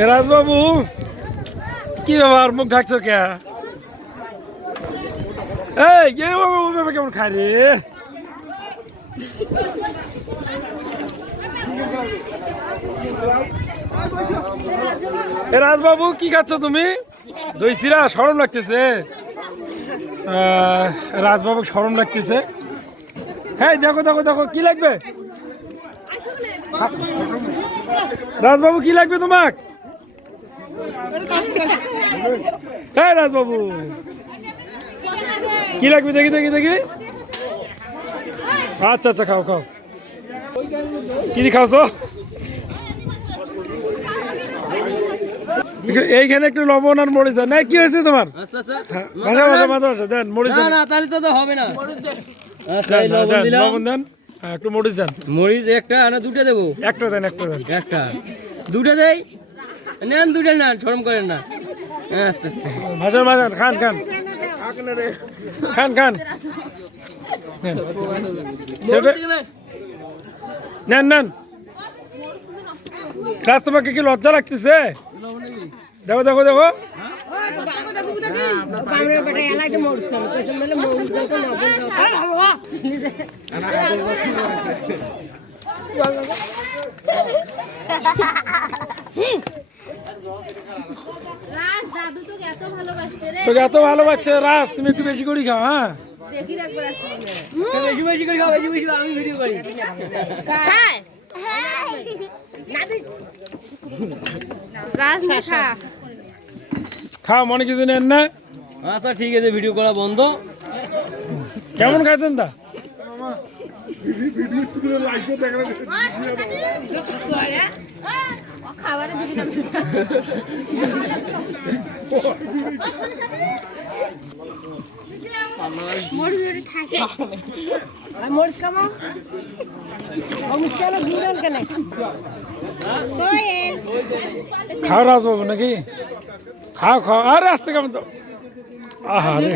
রাজবাবু কি ব্যাপার মুখ ঢাকছো কে? এই কেমন খায় রে? রাজবাবু কি খাচ্ছ তুমি? দই চিরা? শরম লাগতেছে। রাজবাবু শরম লাগতেছে। হ্যাঁ দেখো দেখো দেখো কি লাগবে রাজবাবু, কি লাগবে তোমার? হ্যাঁ রাজবাবু কি লাগবে দেখি দেখি দেখি। আচ্ছা আচ্ছা খাও খাও। কি দিয়ে খাওছো? এইখানে একটু লবণ আর মরিচ দেন। কি হয়েছে তোমার? মাঝে মাঝে মাঝে মাঝে দেন মরিচ দেন। লবণ দেন, একটু মরিচ দেন। মরিচ একটা না দুটো দেবো? একটা দেন, একটা দেন। একটা দুটো দেই, নেন দুটো নেন, শরম করেন না। আচ্ছা আচ্ছা ভাজার ভাজান খান খান খান খান নেন নেন। রাজ তোমাকে কি লজ্জা লাগতেছে? দেখো দেখো দেখো। তোকে এত ভালোবাসছে রাজ, তুমি একটু বেশি করে খাও। হ্যাঁ বেশি বেশি করে খাও, বেশি বেশি আমি ভিডিও করি। খাও, মনে কিছু নেন না। আচ্ছা ঠিক আছে, ভিডিও করা বন্ধ। কেমন খাইছেন তা? খাও রাজবাবু নাকি? খাও খাও। আরে আসছে কেমন তো? আহা রে